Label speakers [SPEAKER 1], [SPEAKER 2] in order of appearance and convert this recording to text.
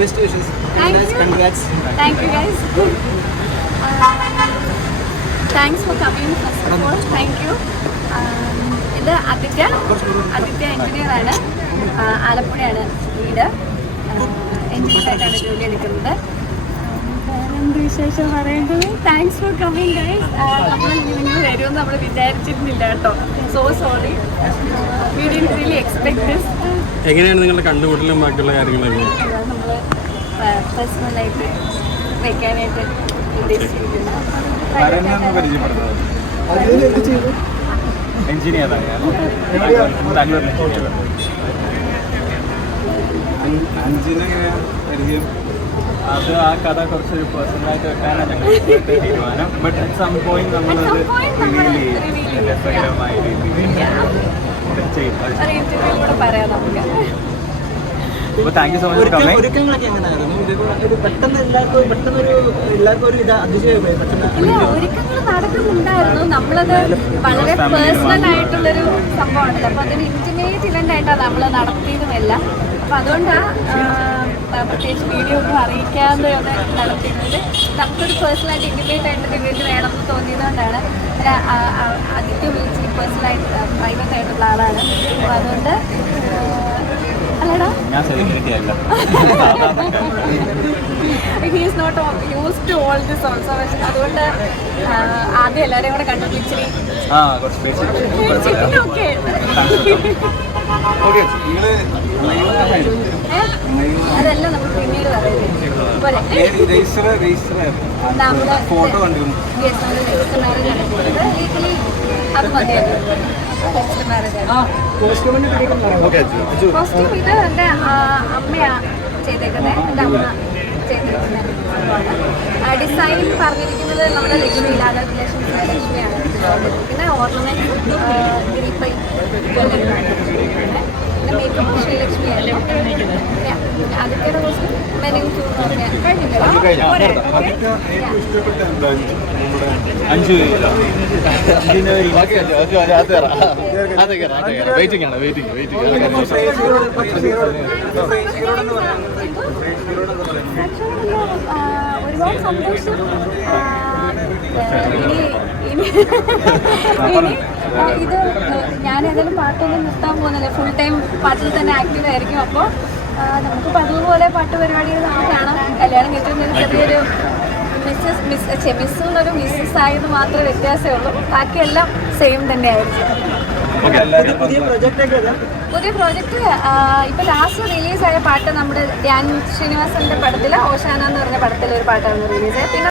[SPEAKER 1] Best wishes. Congrats
[SPEAKER 2] thank you guys thanks for coming first of all thank you ഇത് Aditya Aditya engineer ആണ്. ആലപ്പുഴയാണ് വീട് engineer ആയിട്ടാണ് ജോലി എടുക്കുന്നത്. വിശേഷം പറയേണ്ടത് താങ്ക്സ് ഫോർ കമ്മിങ് ഗൈസ് നമ്മൾ വരുമെന്ന് നമ്മൾ വിചാരിച്ചിരുന്നില്ല കേട്ടോ. So sorry we didn't really expect this
[SPEAKER 3] എങ്ങനെയാണ് നിങ്ങളുടെ കണ്ടുകൂട്ടലും ബാക്കിയുള്ള കാര്യങ്ങളൊക്കെ?
[SPEAKER 2] നമ്മൾ പേഴ്സണലായിട്ട് വെക്കാനായിട്ട് ഉദ്ദേശിച്ചിരിക്കുന്നു
[SPEAKER 4] എഞ്ചിനീയറാണ് ബാംഗ്ലൂർ എഞ്ചിനീയർ.
[SPEAKER 1] അഞ്ചിന് പരിചയം
[SPEAKER 4] അത് ആ കഥ കുറച്ചൊരു പേഴ്സണലായിട്ട് വെക്കാനാണ് ഞങ്ങൾ തീരുമാനം. ബട്ട് അറ്റ് സം പോയിന്റ് നമ്മളത് റിവീൽ ചെയ്യും. രസകരമായ രീതിയിൽ ചെയ്യും. അപ്പോൾ താങ്ക് യു സോ മച്ച് കമ്മേ
[SPEAKER 1] ഒരുക്കങ്ങളൊക്കെ എങ്ങനെയായിരുന്നു പെട്ടെന്ന് എല്ലാവർക്കും പെട്ടെന്ന് ഒരു എല്ലാവർക്കും ഒരു ഇത് അതിശയമായി പെട്ടെന്ന്
[SPEAKER 2] ഇല്ല ഒരുക്കങ്ങൾ നടക്കുന്നുണ്ടായിരുന്നു. നമ്മളത് വളരെ പേഴ്സണൽ ആയിട്ടുള്ളൊരു സംഭവമാണല്ലോ. അപ്പൊ അതൊരു ഇന്റിമേറ്റ് ഇവന്റ് ആയിട്ടാണ് നമ്മൾ നടത്തിയതുമല്ല. അപ്പൊ അതുകൊണ്ടാണ് പ്രത്യേകിച്ച് വീഡിയോ ഒന്നും അറിയിക്കാതെ ഒന്ന് നടത്തിയിരുന്നത്. നമുക്കൊരു പേഴ്സണലായിട്ട് ഇന്റിമേറ്റ് ആയിട്ട് ഇവന്റ് വേണമെന്ന് തോന്നിയതുകൊണ്ടാണ് ആദിത്യ വിളിച്ച് പേഴ്സണലായിട്ട് പ്രൈവറ്റ് ആയിട്ടുള്ള ആളാണ്. അപ്പോൾ അതുകൊണ്ട് അല്ലടാ. Not used to all this also അതുകൊണ്ട് ആദ്യം എല്ലാവരെയും കൂടെ ഇച്ചിരി ഓക്കെ.
[SPEAKER 1] നിങ്ങൾ
[SPEAKER 2] അതെല്ലാം നമ്മൾ പോലെ. നമ്മുടെ
[SPEAKER 1] ഫോട്ടോ
[SPEAKER 2] ചെയ്തത്. Legally അത് മതിയായിരുന്നു. കോസ്റ്റ്യൂം ഇത് എന്റെ അമ്മയാ ചെയ്തേക്കുന്നത് എന്റെ അമ്മ ചെയ്തിരിക്കുന്നത് ഡിസൈൻ പറഞ്ഞിരിക്കുന്നത് നമ്മുടെ ലക്ഷ്മി റിലേഷൻസ് ലക്ഷ്മിയാണ് പിന്നെ ഓർണമെന്റ് ദിലീപ് പിന്നെ മേക്കപ്പ് ശ്രീലക്ഷ്മിയാണ് ആദ്യത്തെ കോസ്റ്റ്യൂം മെനിങ് കഴിഞ്ഞില്ല
[SPEAKER 3] വെയിറ്റിംഗ് ആണ് വെയിറ്റിംഗ് വെയിറ്റിംഗ്
[SPEAKER 2] ഒരുപാട് സന്തോഷം ഇനി ഇത് ഞാൻ ഏതായാലും പാട്ടൊന്നും നിർത്താൻ പോകുന്നില്ല ഫുൾ ടൈം പാട്ടിൽ തന്നെ ആക്റ്റീവ് ആയിരിക്കും. അപ്പോൾ നമുക്ക് പതിവ് പോലെ പാട്ട് പരിപാടികൾ നമുക്ക് കാണാം. കല്യാണം കിട്ടുന്നൊരു ചെറിയൊരു മിസ്സസ് മിസ് മിസ് എന്നൊരു മിസ്സസ് ആയത് മാത്രമേ വ്യത്യാസമേ ഉള്ളൂ ബാക്കിയെല്ലാം സെയിം തന്നെയായിരിക്കും.
[SPEAKER 1] പുതിയ പ്രൊജക്റ്റ് ഒക്കെ
[SPEAKER 2] പുതിയ പ്രോജക്റ്റ് ഇപ്പൊ ലാസ്റ്റ് റിലീസായ പാട്ട് നമ്മുടെ ധ്യാൻ ശ്രീനിവാസന്റെ പടത്തിൽ ഓശാന എന്ന് പറഞ്ഞ പടത്തിലെ ഒരു പാട്ടാണ് റിലീസ് പിന്നെ